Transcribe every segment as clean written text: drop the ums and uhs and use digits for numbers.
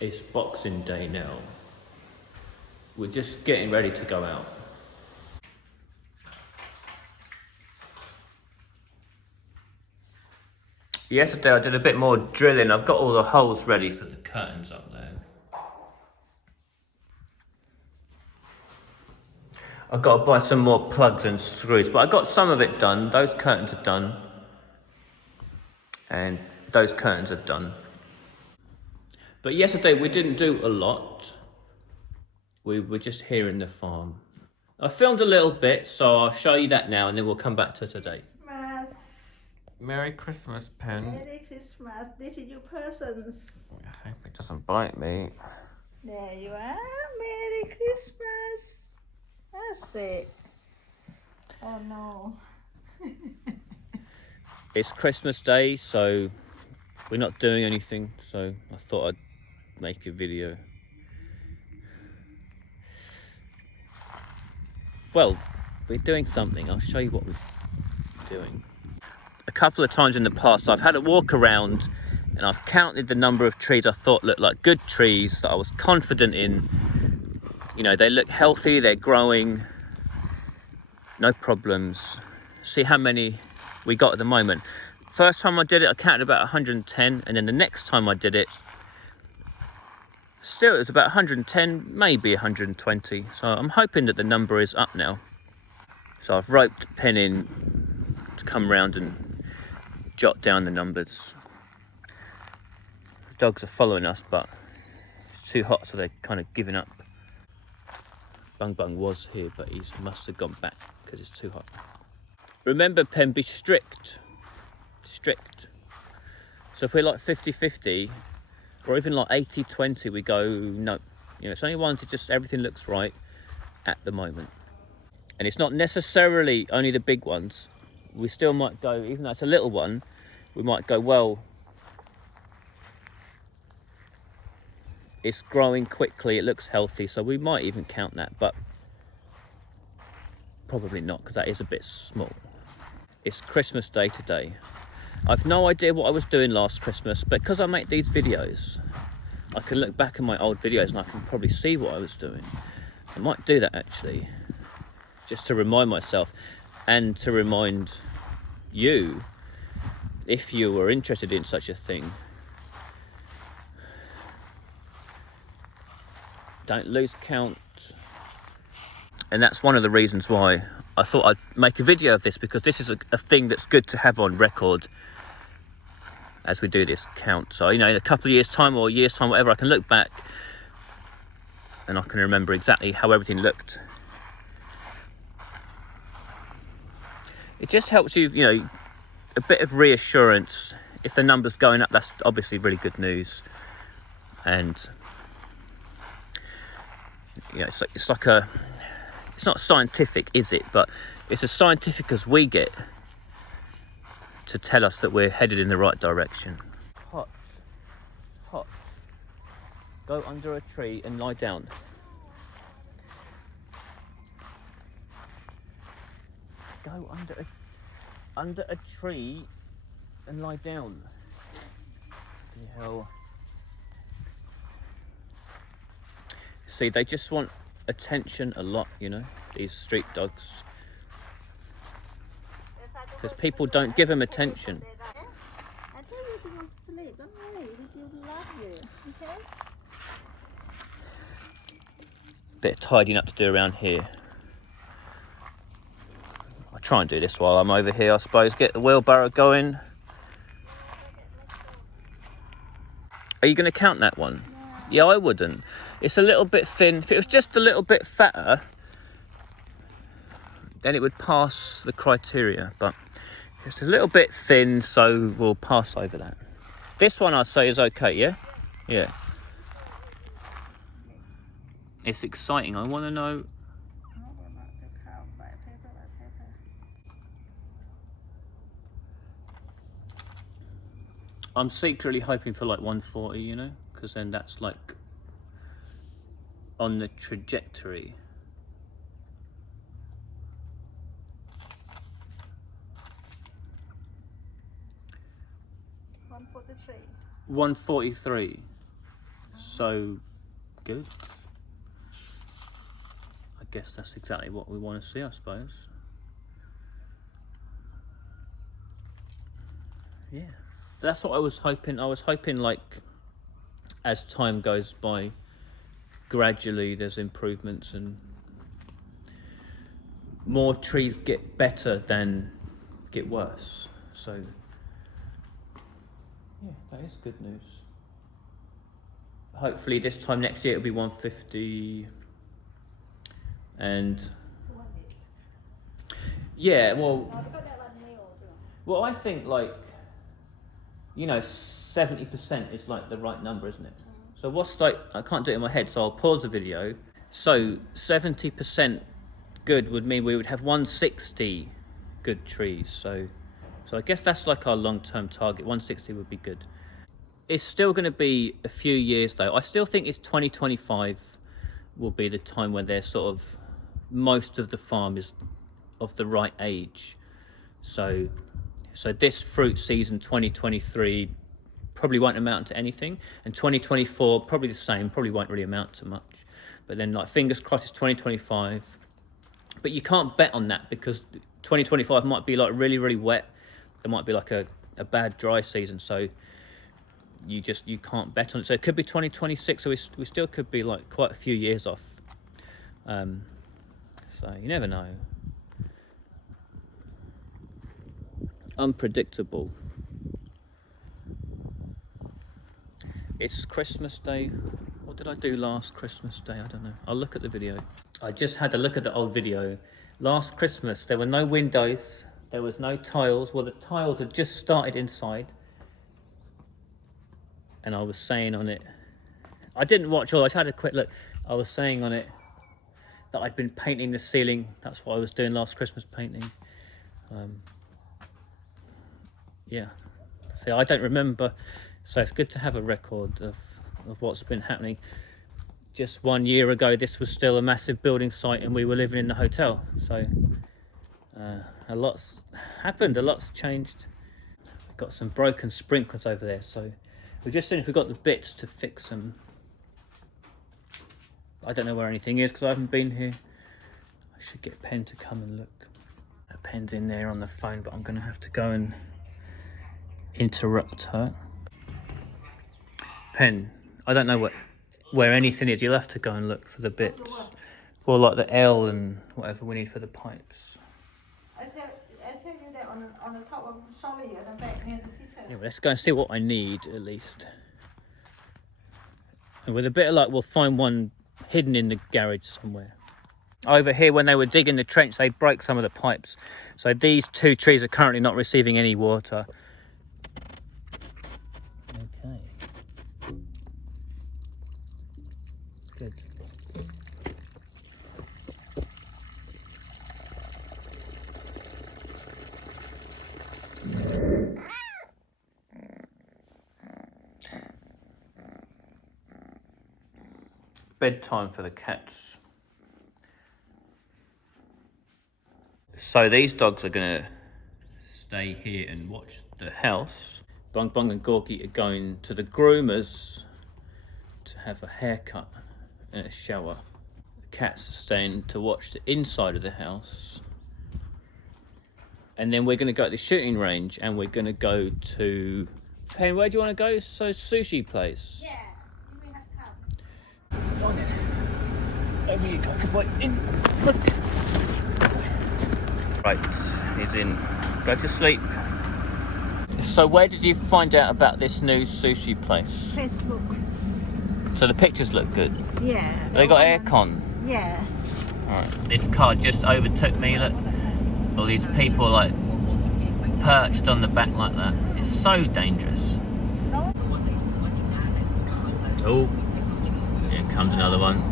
It's Boxing Day now. We're just getting ready to go out. Yesterday I did a bit more drilling. I've got all the holes ready for the curtains up there. I've got to buy some more plugs and screws, but I got some of it done. Those curtains are done. And those curtains are done. But yesterday we didn't do a lot. We were just here in the farm. I filmed a little bit, so I'll show you that now and then we'll come back to today. Christmas. Merry Christmas, Pen. Merry Christmas. This is your presents. I hope it doesn't bite me. There you are. Merry Christmas. That's it. Oh no. It's Christmas Day, so we're not doing anything, so I thought I'd make a video. Well, we're doing something. I'll show you what we're doing. A couple of times in the past, I've had a walk around and I've counted the number of trees I thought looked like good trees that I was confident in. You know, they look healthy, they're growing, no problems. See how many we got at the moment. First time I did it, I counted about 110, and then the next time I did it, still it was about 110, maybe 120. So I'm hoping that the number is up now. So I've roped Pen in to come round and jot down the numbers. The dogs are following us, but it's too hot, so they're kind of giving up. Bung Bung was here, but he must have gone back because it's too hot. Remember, Pen, be strict. Strict. So if we're like 50-50, or even like 80-20, we go, no. You know, it's only ones that just everything looks right at the moment. And it's not necessarily only the big ones. We still might go, even though it's a little one, we might go, well, it's growing quickly, it looks healthy, so we might even count that, but probably not, because that is a bit small. It's Christmas Day today. I've no idea what I was doing last Christmas, but because I make these videos, I can look back at my old videos and I can probably see what I was doing. I might do that actually, just to remind myself and to remind you, if you were interested in such a thing. Don't lose count. And that's one of the reasons why I thought I'd make a video of this, because this is a thing that's good to have on record as we do this count. So, you know, in a couple of years' time or a year's time, whatever, I can look back and I can remember exactly how everything looked. It just helps you, you know, a bit of reassurance. If the number's going up, that's obviously really good news. And, you know, it's like a, it's not scientific, is it? But it's as scientific as we get to tell us that we're headed in the right direction. Hot, hot. Go under a tree and lie down. Go under a tree and lie down. The hell. See, they just want attention a lot, you know, these street dogs. Because people don't give them attention. I tell you to go to sleep. Don't worry. We love you. Okay? Bit of tidying up to do around here. I'll try and do this while I'm over here, I suppose. Get the wheelbarrow going. Are you going to count that one? No. Yeah, I wouldn't. It's a little bit thin. If it was just a little bit fatter, then it would pass the criteria. But it's a little bit thin, so we'll pass over that. This one I'd say is okay, yeah? Yeah. It's exciting. I want to know. I'm secretly hoping for like 140, you know, because then that's like on the trajectory. One for the tree. 143. So good. I guess that's exactly what we want to see, I suppose. Yeah, that's what I was hoping. I was hoping, like, as time goes by, gradually there's improvements and more trees get better than get worse. So yeah, that is good news. Hopefully this time next year it'll be 150. And yeah, well, I think, like, you know, 70% is like the right number, isn't it? So what's, like, I can't do it in my head, so I'll pause the video. So 70% good would mean we would have 160 good trees. So I guess that's like our long-term target. 160 would be good. It's still going to be a few years though. I still think it's 2025 will be the time when they're sort of, most of the farm is of the right age. So this fruit season 2023 probably won't amount to anything, and 2024 probably the same, probably won't really amount to much. But then, like, fingers crossed it's 2025. But you can't bet on that, because 2025 might be like really, really wet. There might be like a bad dry season, so you can't bet on it. So it could be 2026, so we still could be like quite a few years off. So you never know. Unpredictable. It's Christmas Day. What did I do last Christmas Day? I don't know. I'll look at the video. I just had a look at the old video. Last Christmas, there were no windows. There was no tiles. Well, the tiles had just started inside. And I was saying on it, I didn't watch all, I just had a quick look. I was saying on it that I'd been painting the ceiling. That's what I was doing last Christmas, painting. Yeah. See, I don't remember. So it's good to have a record of what's been happening. Just 1 year ago, this was still a massive building site and we were living in the hotel. So a lot's happened, a lot's changed. We've got some broken sprinklers over there. So we're just seeing if we've got the bits to fix them. I don't know where anything is because I haven't been here. I should get Pen to come and look. A Pen's in there on the phone, but I'm going to have to go and interrupt her. Pen, I don't know where anything is. You'll have to go and look for the bits. Or like the L and whatever we need for the pipes. I tell you that on the top of the trolley at the back near the teacher. Anyway, let's go and see what I need at least. And with a bit of luck, we'll find one hidden in the garage somewhere. Over here, when they were digging the trench, they broke some of the pipes. So these two trees are currently not receiving any water. Okay. Good. Bedtime for the cats. So these dogs are gonna stay here and watch the house. Bung Bung and Gorky are going to the groomers to have a haircut and a shower. The cats are staying to watch the inside of the house. And then we're gonna go to the shooting range and we're gonna go to... Pen, where do you wanna go? So sushi place? Yeah, you may have come. On then. Over you go, good boy. In. Look. Right, he's in. Go to sleep. So where did you find out about this new sushi place? Facebook. So the pictures look good. Yeah. They got aircon. Yeah. Alright, this car just overtook me, look. All these people like perched on the back like that. It's so dangerous. Oh, here comes another one.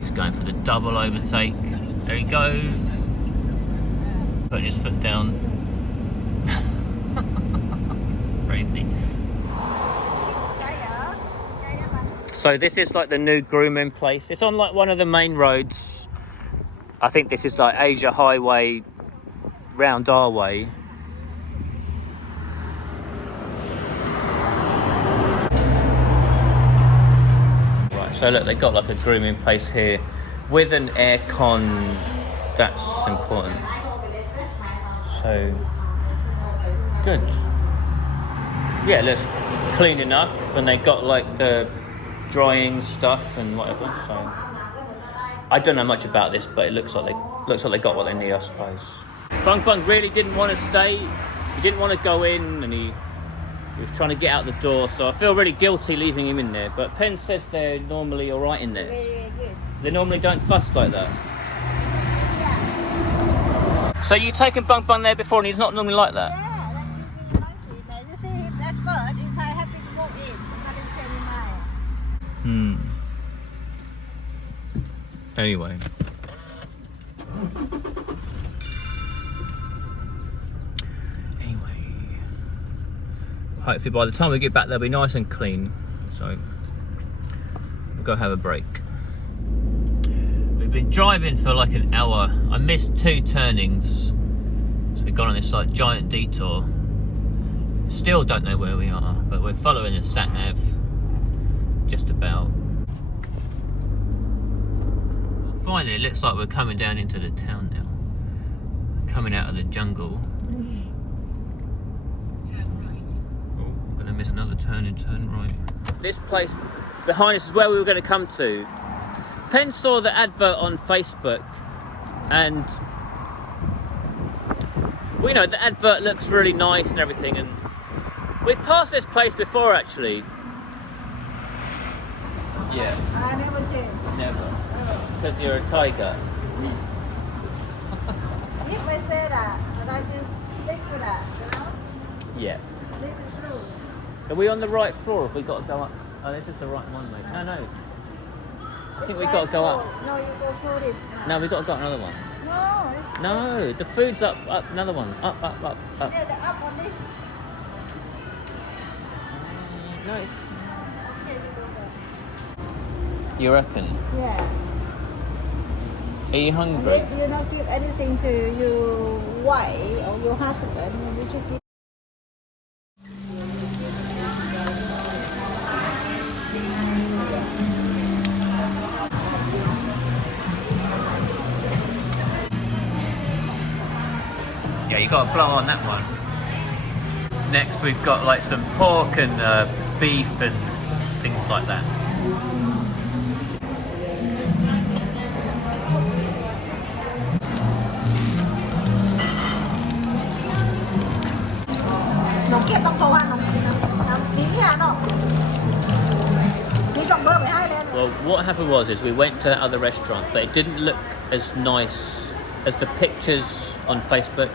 He's going for the double overtake. There he goes. Putting his foot down. Crazy. So this is like the new grooming place. It's on like one of the main roads. I think this is like Asia Highway round our way. So look, they got like a grooming place here with an air con. That's important. So good. Yeah, it looks clean enough, and they got like the drying stuff and whatever. So I don't know much about this, but it looks like they got what they need, I suppose. Bung Bung really didn't want to stay. He didn't want to go in, and he was trying to get out the door. So I feel really guilty leaving him in there. But Pen says they're normally all right in there. Very good. They normally don't fuss like that. So you taken Bung Bung there before, and he's not normally like that. Yeah, that's really nicely. Like, you see, that bird is happy to walk in. It's not in mine. Anyway. Hopefully by the time we get back they'll be nice and clean. So we'll go have a break. We've been driving for like an hour. I missed 2 turnings. So we've gone on this like giant detour. Still don't know where we are, but we're following the sat-nav. Just about. Finally, it looks like we're coming down into the town now. Coming out of the jungle. Miss another turn and turn right. This place behind us is where we were going to come to. Pen saw the advert on Facebook, and we know the advert looks really nice and everything, and we've passed this place before actually. Yeah. I never change. Never. Because you're a tiger. If I say that, but I just stick to that, you know? Yeah. This is true. Are we on the right floor? Have we got to go up? Oh, this is the right one, mate. Oh, no. I think we've got to go up. No, you go through this now. No, we've got to go up another one. No, it's No, the food's up, another one. Up. yeah, the up on this. No, it's... Okay, you go there. You reckon? Yeah. Are you hungry? If you not give anything to your wife or your husband, you should give. Yeah, you got to blow on that one. Next, we've got like some pork and beef and things like that. Well, what happened was we went to that other restaurant, but it didn't look as nice as the pictures on Facebook.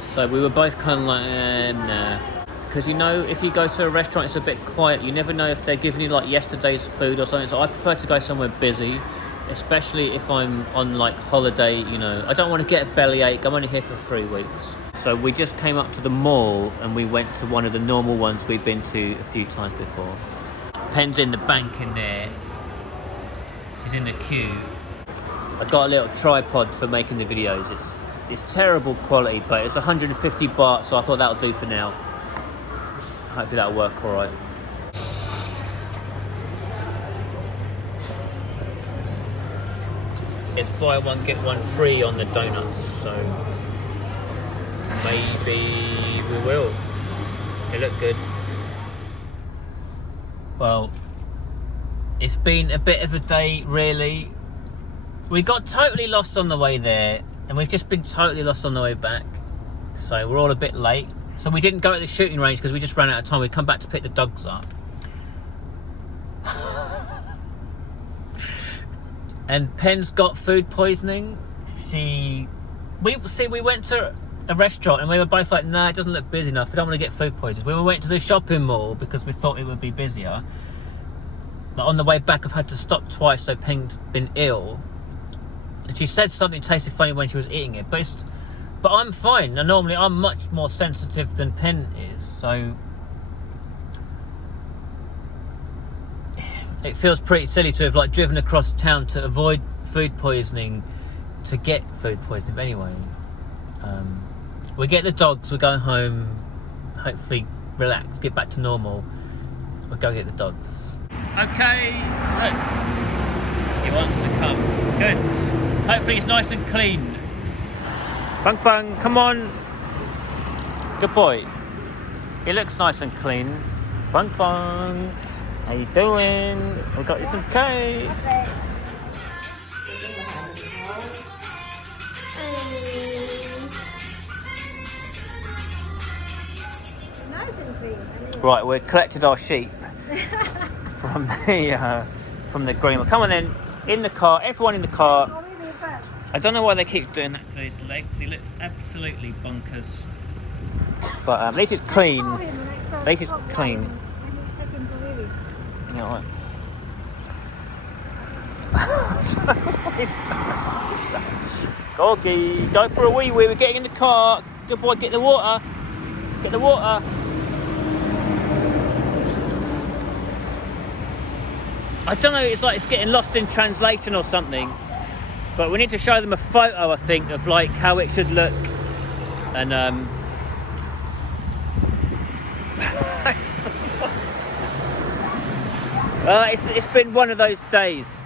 So we were both kind of like, nah. Because you know, if you go to a restaurant, it's a bit quiet. You never know if they're giving you like yesterday's food or something. So I prefer to go somewhere busy, especially if I'm on like holiday, you know. I don't want to get a bellyache. I'm only here for 3 weeks. So we just came up to the mall and we went to one of the normal ones we've been to a few times before. Pen's in the bank in there. She's in the queue. I got a little tripod for making the videos. It's terrible quality, but it's 150 baht, so I thought that'll do for now. Hopefully that'll work all right. It's buy one get one free on the donuts, so maybe we will. They look good. Well, it's been a bit of a day, really. We got totally lost on the way there, and we've just been totally lost on the way back. So we're all a bit late. So we didn't go to the shooting range because we just ran out of time. We come back to pick the dogs up. And Pen's got food poisoning. We went to a restaurant and we were both like, nah, it doesn't look busy enough. We don't want to get food poisoning. We went to the shopping mall because we thought it would be busier. But on the way back, I've had to stop twice, so Pen's been ill. And she said something tasted funny when she was eating it, but I'm fine. And normally I'm much more sensitive than Pen is, so it feels pretty silly to have like driven across town to avoid food poisoning to get food poisoning. But anyway, we get the dogs, we're going home, hopefully relax, get back to normal. We'll go get the dogs. Okay. Look. He wants to come. Good. Hopefully it's nice and clean. Bang bang, come on. Good boy. He looks nice and clean. Bang bang. How you doing? We got you some cake. Okay. Nice and clean. Right, we've collected our sheep from the green one. Come on then, in the car. Everyone in the car. Go with me first. I don't know why they keep doing that to his legs. He looks absolutely bonkers. But at least it's clean. Call him, like, so At least it's stop clean. driving. Let me take him to Willie. Yeah, right. Gorgie, go for a wee wee. We're getting in the car. Good boy, get the water. Get the water. I don't know, it's like it's getting lost in translation or something. But we need to show them a photo, I think, of like how it should look. And it's been one of those days.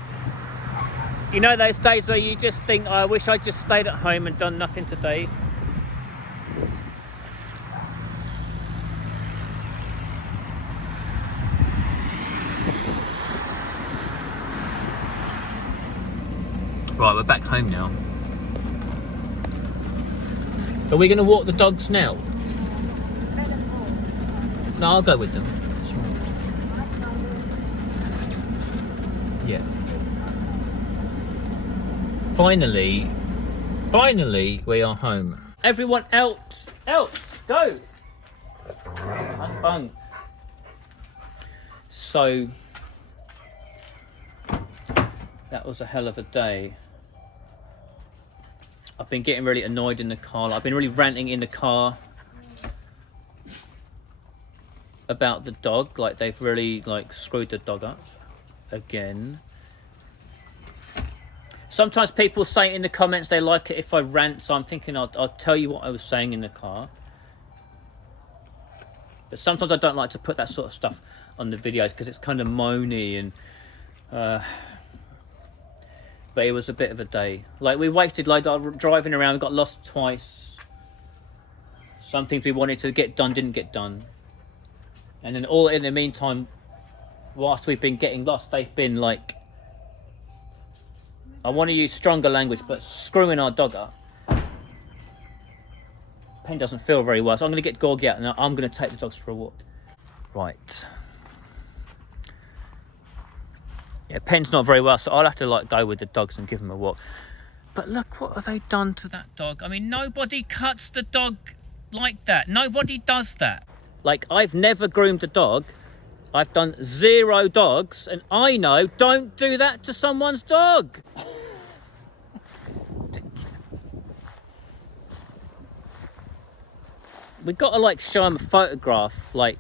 You know those days where you just think, I wish I'd just stayed at home and done nothing today. Right, we're back home now. Are we going to walk the dogs now? Let them go. No, I'll go with them. Yeah. Finally, we are home. Everyone else, go! Bang, bang. So, that was a hell of a day. I've been getting really annoyed in the car. I've been really ranting in the car about the dog. Like, they've really screwed the dog up again. Sometimes people say in the comments they like it if I rant, so I'm thinking I'll tell you what I was saying in the car. But sometimes I don't like to put that sort of stuff on the videos because it's kind of moany and but it was a bit of a day. Like, we wasted driving around, we got lost twice. Some things we wanted to get done didn't get done. And then all in the meantime, whilst we've been getting lost, they've been like, I want to use stronger language, but screwing our dog up. Pen doesn't feel very well, so I'm going to get Gorgie out and I'm going to take the dogs for a walk. Right. Yeah, Pen's not very well, so I'll have to go with the dogs and give him a walk. But look, what have they done to that dog? I mean, nobody cuts the dog like that. Nobody does that. Like, I've never groomed a dog. I've done 0 dogs, and I know, don't do that to someone's dog. We've got to show him a photograph like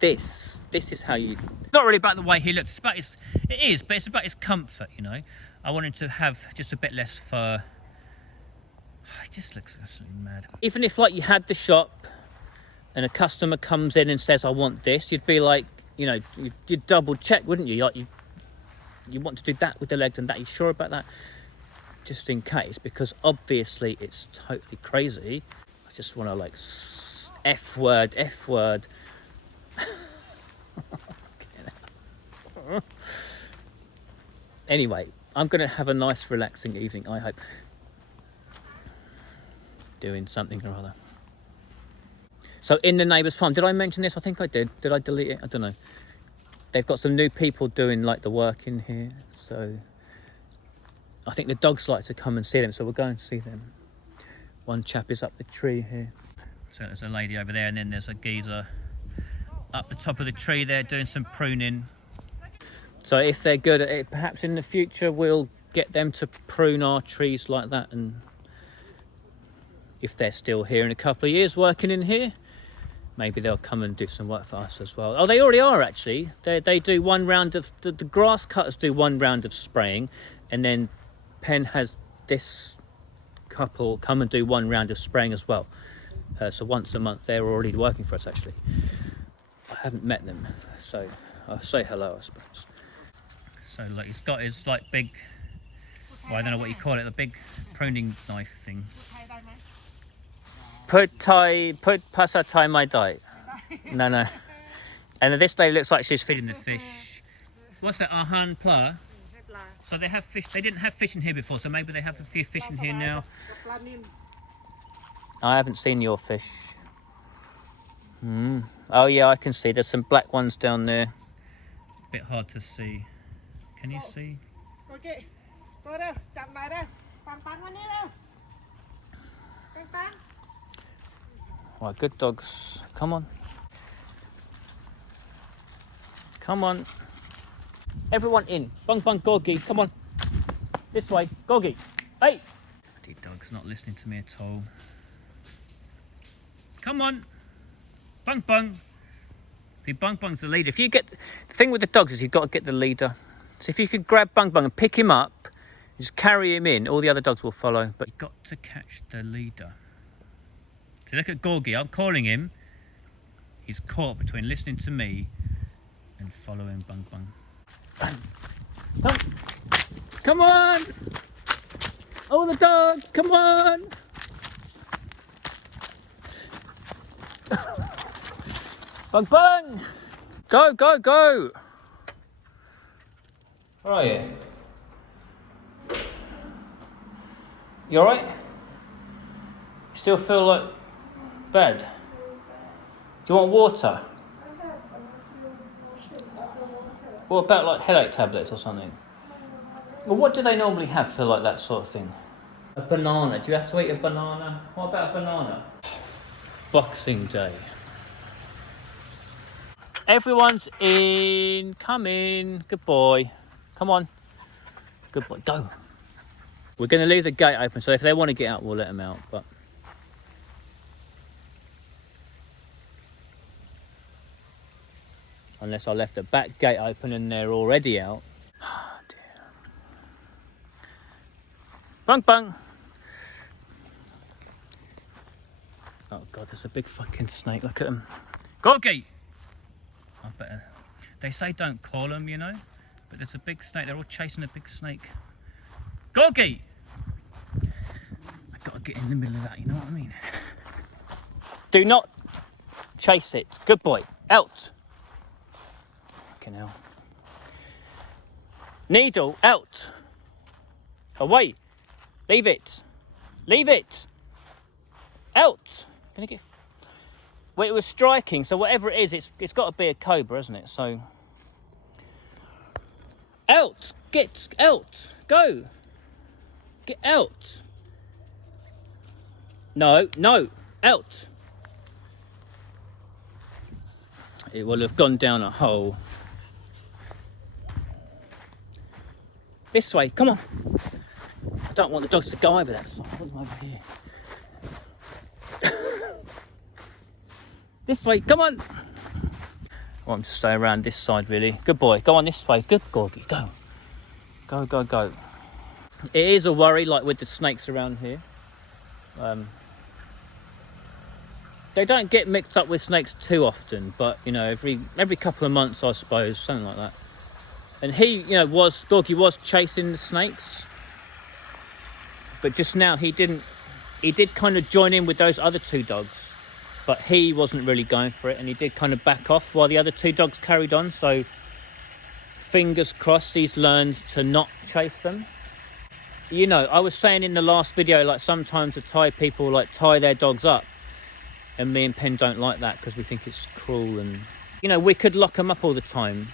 this. This is how you... It's not really about the way he looks. It's about his... It is, but it's about his comfort, you know. I want him to have just a bit less fur. It just looks absolutely mad. Even if you had the shop and a customer comes in and says, I want this, you'd be like, you know, you'd double check, wouldn't you? Like, you want to do that with the legs and that. You sure about that? Just in case, because obviously it's totally crazy. I just want to F word. Anyway, I'm going to have a nice relaxing evening, I hope. Doing something or other. So in the neighbour's farm, did I mention this? I think I did. Did I delete it? I don't know. They've got some new people doing the work in here. So I think the dogs like to come and see them. So we'll go and see them. One chap is up the tree here. So there's a lady over there and then there's a geezer up the top of the tree there doing some pruning. So if they're good at it, perhaps in the future we'll get them to prune our trees like that. And if they're still here in a couple of years working in here, maybe they'll come and do some work for us as well. Oh, they already are actually. They do one round of, the grass cutters do one round of spraying, and then Pen has this couple come and do one round of spraying as well. So once a month they're already working for us actually. I haven't met them, so I'll say hello, I suppose. So look, he's got his like big, well, I don't know what you call it, the big pruning knife thing. Put pasa Thai my dai. No. And this lady looks like she's feeding the fish. What's that, Ahan Pla? So they have fish, they didn't have fish in here before, so maybe they have a few fish in here now. I haven't seen your fish. Oh yeah, I can see, there's some black ones down there. A bit hard to see. Can you see? Right, good dogs. Come on. Come on. Everyone in. Bung bung Gorgie, come on. This way. Gorgie. Hey! Bloody dog's not listening to me at all. Come on. Bung bung. See, Bung Bung's the leader. If you get... The thing with the dogs is you've got to get the leader. So if you could grab Bung Bung and pick him up, just carry him in, all the other dogs will follow. But you've got to catch the leader. So look at Gorgie. I'm calling him. He's caught between listening to me and following Bung Bung. Come on! All the dogs, come on! Bung Bung! Go, go, go! Where are you? You alright? You still feel like bad? Do you want water? What about like headache tablets or something? Well, what do they normally have for like that sort of thing? A banana. Do you have to eat a banana? What about a banana? Boxing Day. Everyone's in. Come in. Good boy. Come on. Good boy. Go. We're going to leave the gate open, so if they want to get out, we'll let them out. But unless I left the back gate open and they're already out. Oh dear. Bung bung. Oh god, there's a big fucking snake. Look at him. Gorgie! I better. They say don't call them, you know, but there's a big snake. They're all chasing a big snake. Gorgie! I've got to get in the middle of that, you know what I mean? Do not chase it. Good boy. Out. Fucking hell. Needle, out. Away. Leave it. Leave it. Out. Gonna get... Well, it was striking, so whatever it is, it's got to be a cobra, hasn't it? So... Out. Get out. Go. Get out. No, no. Out. It will have gone down a hole. This way, come on. I don't want the dogs to go over that side. I want them over here. This way, come on. I want them to stay around this side, really. Good boy, go on this way. Good Gorgie, go. Go, go, go. It is a worry, like with the snakes around here. They don't get mixed up with snakes too often, but, you know, every couple of months, I suppose, something like that. And he, you know, Gorgie was chasing the snakes. But just now he did kind of join in with those other two dogs. But he wasn't really going for it, and he did kind of back off while the other two dogs carried on. So fingers crossed he's learned to not chase them. You know, I was saying in the last video, like sometimes the Thai people like tie their dogs up. And me and Pen don't like that because we think it's cruel, and, you know, we could lock them up all the time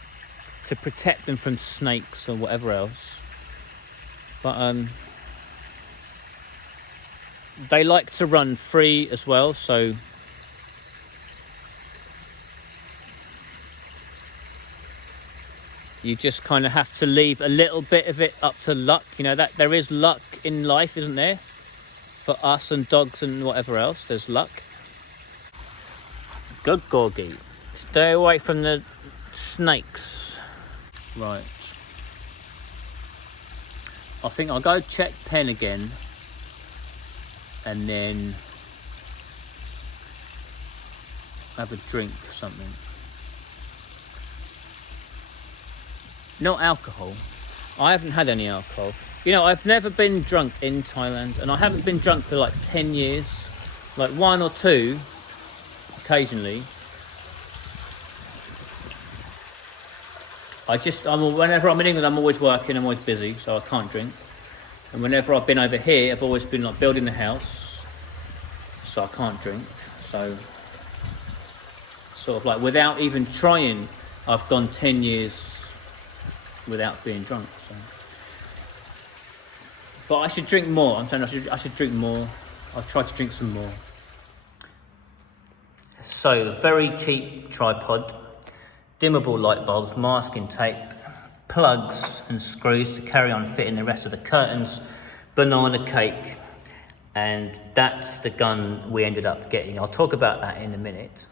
to protect them from snakes or whatever else. But they like to run free as well, so you just kind of have to leave a little bit of it up to luck. You know, that there is luck in life, isn't there? For us and dogs and whatever else, there's luck. Good Gorgie. Stay away from the snakes. Right. I think I'll go check Pen again. And then have a drink or something. Not alcohol. I haven't had any alcohol. You know, I've never been drunk in Thailand, and I haven't been drunk for like 10 years. Like 1 or 2, occasionally. Whenever I'm in England, I'm always working, I'm always busy, so I can't drink. And whenever I've been over here, I've always been like building the house, so I can't drink. So, sort of like without even trying, I've gone 10 years without being drunk. So. But I should drink more. I'm saying I should drink more. I'll try to drink some more. So, very cheap tripod, dimmable light bulbs, masking tape, plugs and screws to carry on fitting the rest of the curtains, banana cake, and that's the gun we ended up getting. I'll talk about that in a minute.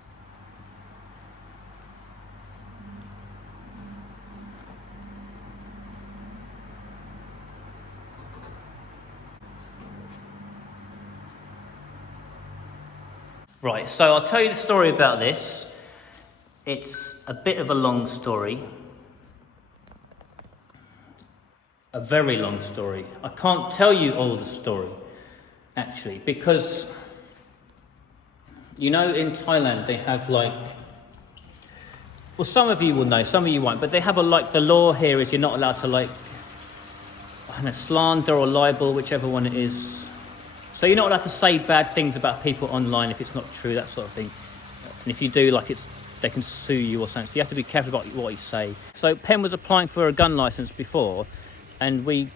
Right, so I'll tell you the story about this. It's a bit of a long story. A very long story. I can't tell you all the story, actually, because, you know, in Thailand they have like, well, some of you will know, some of you won't, but they have the law here is you're not allowed to I don't know, slander or libel, whichever one it is. So you're not allowed to say bad things about people online if it's not true, that sort of thing. And if you do, they can sue you or something. So you have to be careful about what you say. So Pen was applying for a gun license before, and we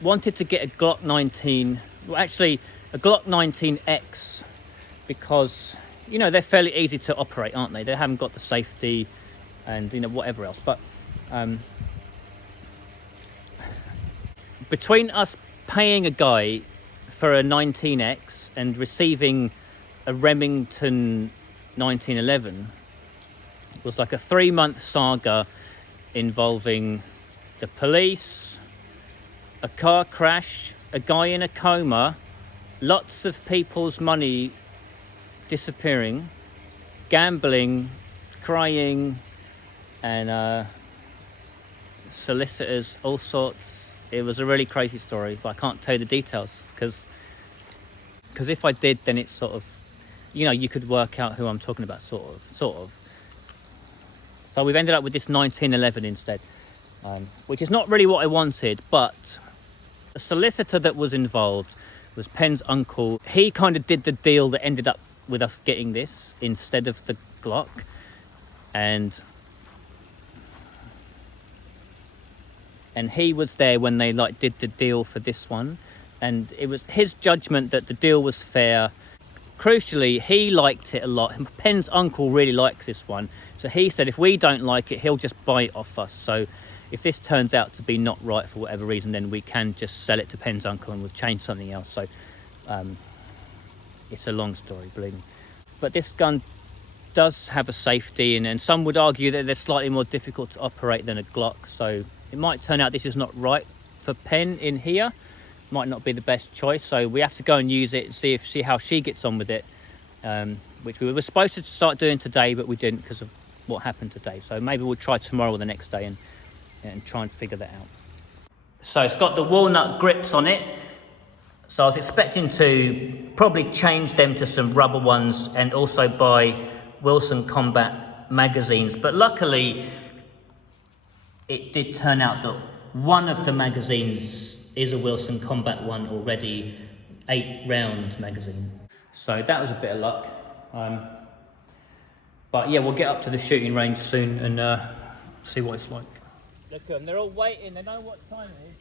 wanted to get a Glock 19, well, actually a Glock 19X, because, you know, they're fairly easy to operate, aren't they? They haven't got the safety and, you know, whatever else. But between us paying a guy for a 19X and receiving a Remington 1911 was like a 3-month saga involving the police, a car crash, a guy in a coma, lots of people's money disappearing, gambling, crying, and solicitors, all sorts. It was a really crazy story, but I can't tell you the details because if I did, then it's sort of, you know, you could work out who I'm talking about, sort of. So we've ended up with this 1911 instead, which is not really what I wanted, but the solicitor that was involved was Pen's uncle. He kind of did the deal that ended up with us getting this instead of the Glock, and he was there when they did the deal for this one, and it was his judgment that the deal was fair. Crucially, he liked it a lot. Pen's uncle really likes this one, so he said if we don't like it, he'll just buy it off us. So if this turns out to be not right for whatever reason, then we can just sell it to Pen's uncle and we'll change something else. So it's a long story, believe me. But this gun does have a safety, and some would argue that they're slightly more difficult to operate than a Glock. So it might turn out this is not right for Pen in here. Might not be the best choice. So we have to go and use it and see how she gets on with it, which we were supposed to start doing today, but we didn't because of what happened today. So maybe we'll try tomorrow or the next day and try and figure that out. So it's got the walnut grips on it. So I was expecting to probably change them to some rubber ones and also buy Wilson Combat magazines. But luckily, it did turn out that one of the magazines is a Wilson Combat one already, 8-round magazine. So that was a bit of luck. But yeah, we'll get up to the shooting range soon and see what it's like. Look at them, they're all waiting, they know what time it is.